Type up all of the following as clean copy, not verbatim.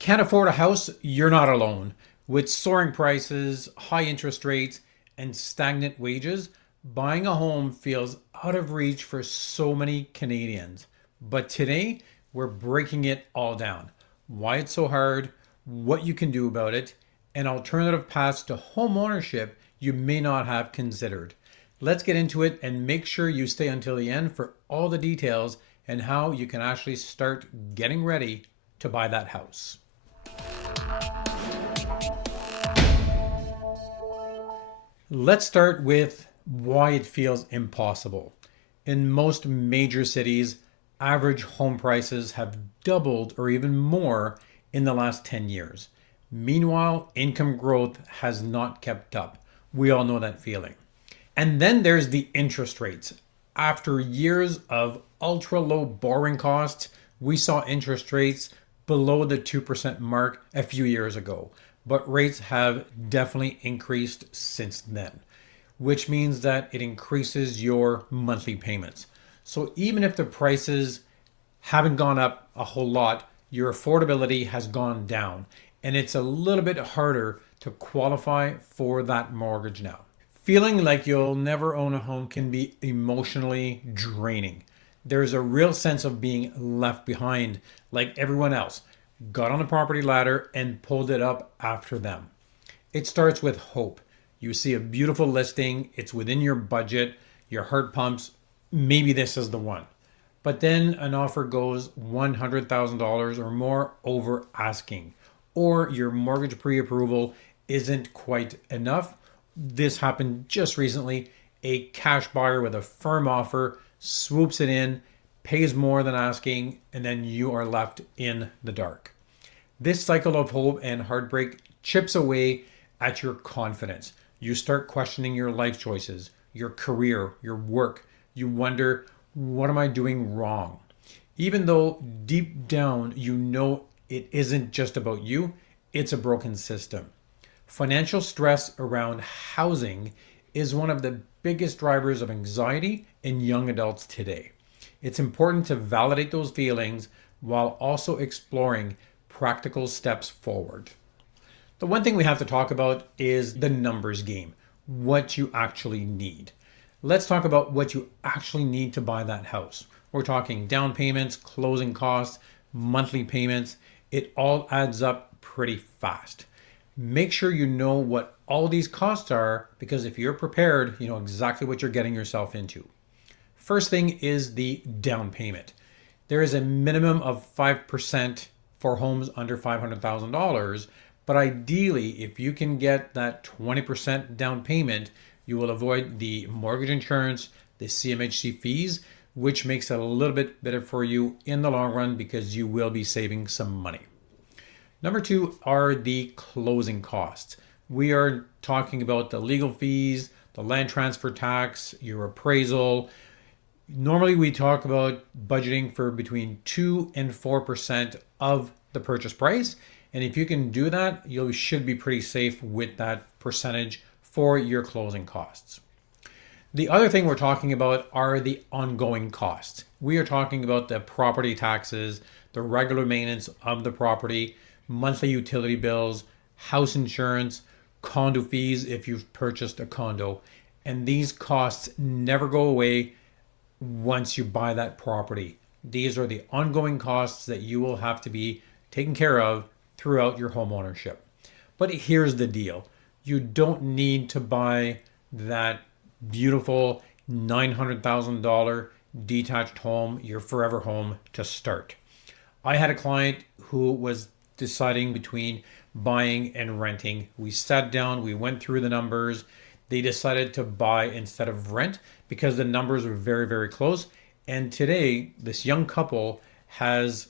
Can't afford a house? You're not alone. With soaring prices, high interest rates, and stagnant wages, buying a home feels out of reach for so many Canadians. But today, we're breaking it all down. Why it's so hard, what you can do about it, and alternative paths to home ownership you may not have considered. Let's get into it and make sure you stay until the end for all the details and how you can actually start getting ready to buy that house. Let's start with why it feels impossible. In most major cities, average home prices have doubled or even more in the last 10 years. Meanwhile, income growth has not kept up. We all know that feeling. And then there's the interest rates. After years of ultra low borrowing costs, we saw interest rates below the 2% mark a few years ago, but rates have definitely increased since then, which means that it increases your monthly payments. So even if the prices haven't gone up a whole lot, your affordability has gone down, and it's a little bit harder to qualify for that mortgage now. Feeling like you'll never own a home can be emotionally draining. There's a real sense of being left behind, like everyone else got on the property ladder and pulled it up after them. It starts with hope. You see a beautiful listing, it's within your budget, your heart pumps, maybe this is the one. But then an offer goes $100,000 or more over asking, or your mortgage pre approval isn't quite enough. This happened just recently. A cash buyer with a firm offer swoops it in, pays more than asking, and then you are left in the dark. This cycle of hope and heartbreak chips away at your confidence. You start questioning your life choices, your career, your work. You wonder, what am I doing wrong? Even though deep down you know it isn't just about you, it's a broken system. Financial stress around housing is one of the biggest drivers of anxiety in young adults today. It's important to validate those feelings while also exploring practical steps forward. The one thing we have to talk about is the numbers game, what you actually need. Let's talk about what you actually need to buy that house. We're talking down payments, closing costs, monthly payments. It all adds up pretty fast. Make sure you know what all these costs are, because if you're prepared, you know exactly what you're getting yourself into. First thing is the down payment. There is a minimum of 5% for homes under $500,000, but ideally, if you can get that 20% down payment, you will avoid the mortgage insurance, the CMHC fees, which makes it a little bit better for you in the long run because you will be saving some money. Number two are the closing costs. We are talking about the legal fees, the land transfer tax, your appraisal. Normally we talk about budgeting for between 2 and 4% of the purchase price. And if you can do that, you should be pretty safe with that percentage for your closing costs. The other thing we're talking about are the ongoing costs. We are talking about the property taxes, the regular maintenance of the property, monthly utility bills, house insurance, condo fees if you've purchased a condo. And these costs never go away once you buy that property. These are the ongoing costs that you will have to be taken care of throughout your home ownership. But here's the deal. You don't need to buy that beautiful $900,000 detached home, your forever home, to start. I had a client who was deciding between buying and renting. We sat down, we went through the numbers. They decided to buy instead of rent because the numbers were very, very close. And today, this young couple has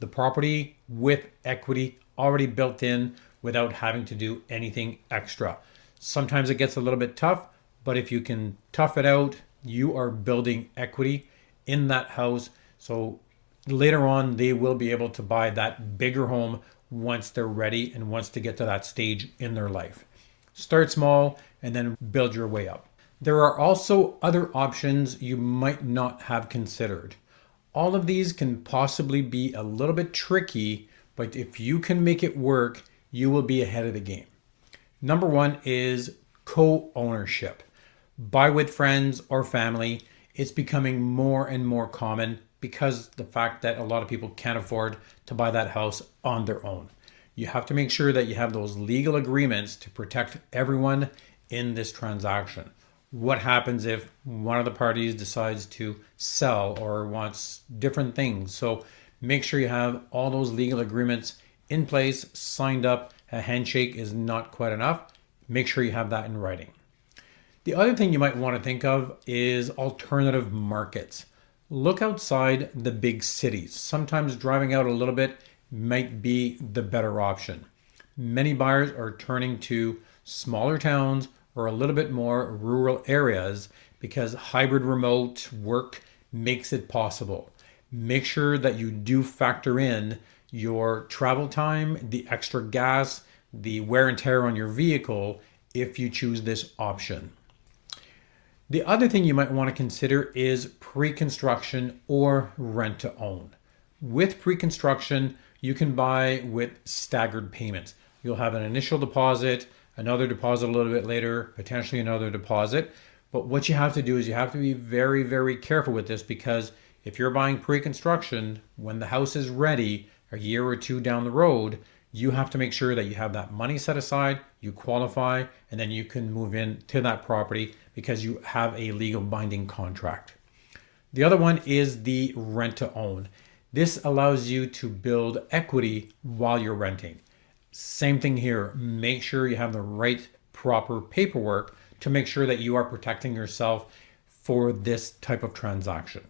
the property with equity already built in without having to do anything extra. Sometimes it gets a little bit tough, but if you can tough it out, you are building equity in that house. So later on, they will be able to buy that bigger home once they're ready and wants to get to that stage in their life. Start small and then build your way up. There are also other options you might not have considered. All of these can possibly be a little bit tricky, but if you can make it work, you will be ahead of the game. Number one is co-ownership. Buy with friends or family. It's becoming more and more common because the fact that a lot of people can't afford to buy that house on their own. You have to make sure that you have those legal agreements to protect everyone in this transaction. What happens if one of the parties decides to sell or wants different things? So make sure you have all those legal agreements in place, signed up. A handshake is not quite enough. Make sure you have that in writing. The other thing you might want to think of is alternative markets. Look outside the big cities. Sometimes driving out a little bit might be the better option. Many buyers are turning to smaller towns or a little bit more rural areas because hybrid remote work makes it possible. Make sure that you do factor in your travel time, the extra gas, the wear and tear on your vehicle if you choose this option. The other thing you might want to consider is pre-construction or rent to own. With pre-construction, you can buy with staggered payments. You'll have an initial deposit, another deposit a little bit later, potentially another deposit. But what you have to do is you have to be very, very careful with this, because if you're buying pre-construction, when the house is ready a year or two down the road, you have to make sure that you have that money set aside, you qualify, and then you can move in to that property because you have a legal binding contract. The other one is the rent to own. This allows you to build equity while you're renting. Same thing here. Make sure you have the right proper paperwork to make sure that you are protecting yourself for this type of transaction.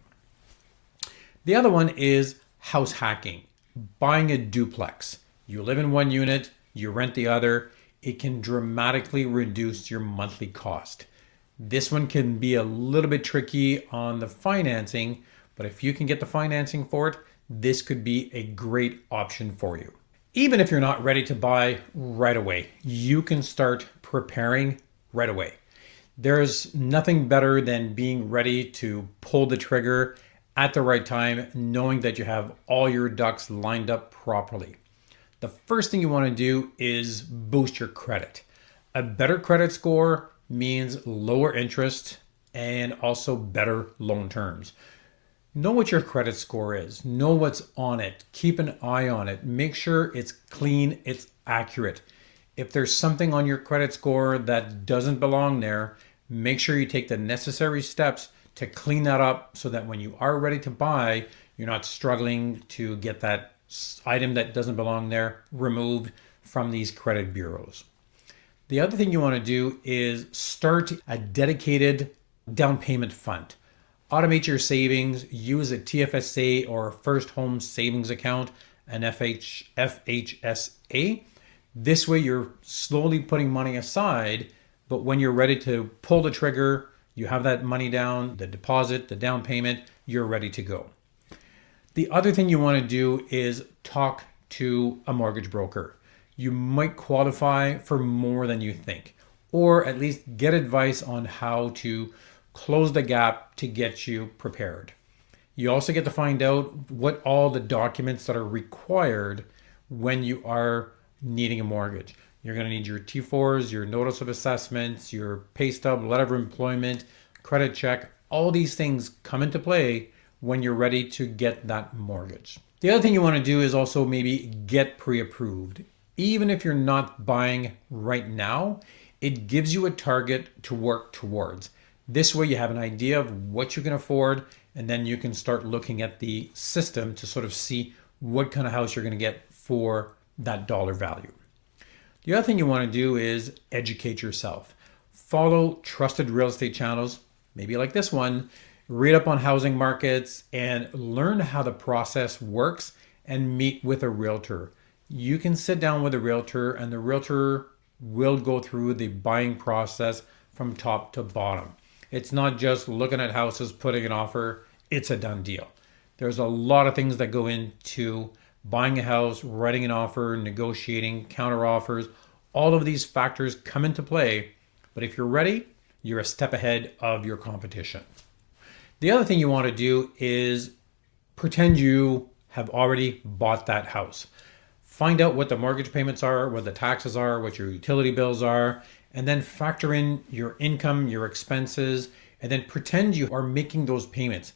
The other one is house hacking, buying a duplex. You live in one unit, you rent the other. It can dramatically reduce your monthly cost. This one can be a little bit tricky on the financing, but if you can get the financing for it, this could be a great option for you. Even if you're not ready to buy right away, you can start preparing right away. There's nothing better than being ready to pull the trigger at the right time, knowing that you have all your ducks lined up properly. The first thing you want to do is boost your credit. A better credit score means lower interest and also better loan terms. Know what your credit score is. Know what's on it. Keep an eye on it. Make sure it's clean, it's accurate. If there's something on your credit score that doesn't belong there, make sure you take the necessary steps to clean that up so that when you are ready to buy, you're not struggling to get that item that doesn't belong there removed from these credit bureaus. The other thing you want to do is start a dedicated down payment fund. Automate your savings, use a TFSA or a first home savings account, an FHSA. This way you're slowly putting money aside, but when you're ready to pull the trigger, you have that money down, the deposit, the down payment, you're ready to go. The other thing you want to do is talk to a mortgage broker. You might qualify for more than you think, or at least get advice on how to close the gap to get you prepared. You also get to find out what all the documents that are required when you are needing a mortgage. You're going to need your T4s, your notice of assessments, your pay stub, letter of employment, credit check. All these things come into play when you're ready to get that mortgage. The other thing you want to do is also maybe get pre-approved. Even if you're not buying right now, it gives you a target to work towards. This way you have an idea of what you can afford, and then you can start looking at the system to sort of see what kind of house you're going to get for that dollar value. The other thing you want to do is educate yourself. Follow trusted real estate channels, maybe like this one. Read up on housing markets and learn how the process works, and meet with a realtor. You can sit down with a realtor and the realtor will go through the buying process from top to bottom. It's not just looking at houses, putting an offer, it's a done deal. There's a lot of things that go into buying a house, writing an offer, negotiating, counter offers. All of these factors come into play, but if you're ready, you're a step ahead of your competition. The other thing you want to do is pretend you have already bought that house. Find out what the mortgage payments are, what the taxes are, what your utility bills are, and then factor in your income, your expenses, and then pretend you are making those payments.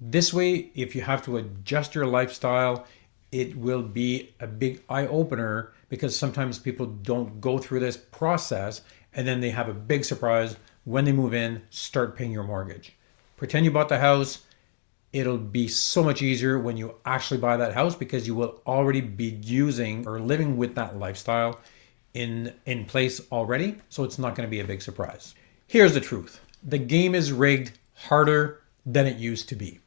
This way, if you have to adjust your lifestyle, it will be a big eye opener, because sometimes people don't go through this process and then they have a big surprise when they move in, start paying your mortgage. Pretend you bought the house. It'll be so much easier when you actually buy that house, because you will already be using or living with that lifestyle in place already. So it's not going to be a big surprise. Here's the truth. The game is rigged harder than it used to be.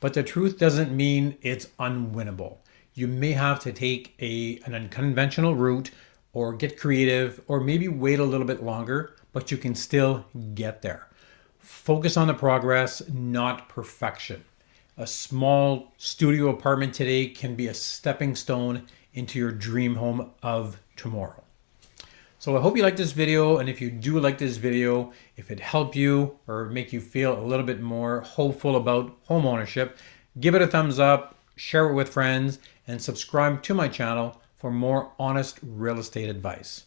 But the truth doesn't mean it's unwinnable. You may have to take an unconventional route, or get creative, or maybe wait a little bit longer, but you can still get there. Focus on the progress, not perfection. A small studio apartment today can be a stepping stone into your dream home of tomorrow. So I hope you like this video, and if you do like this video, if it helped you or make you feel a little bit more hopeful about home ownership, give it a thumbs up, share it with friends, and subscribe to my channel for more honest real estate advice.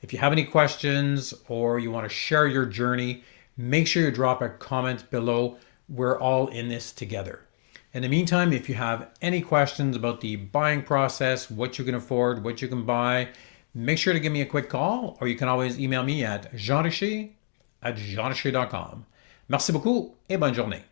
If you have any questions or you want to share your journey, make sure you drop a comment below. We're all in this together. In the meantime, if you have any questions about the buying process, what you can afford, what you can buy, make sure to give me a quick call, or you can always email me at jeanricher@jeanricher.com. Merci beaucoup et bonne journée.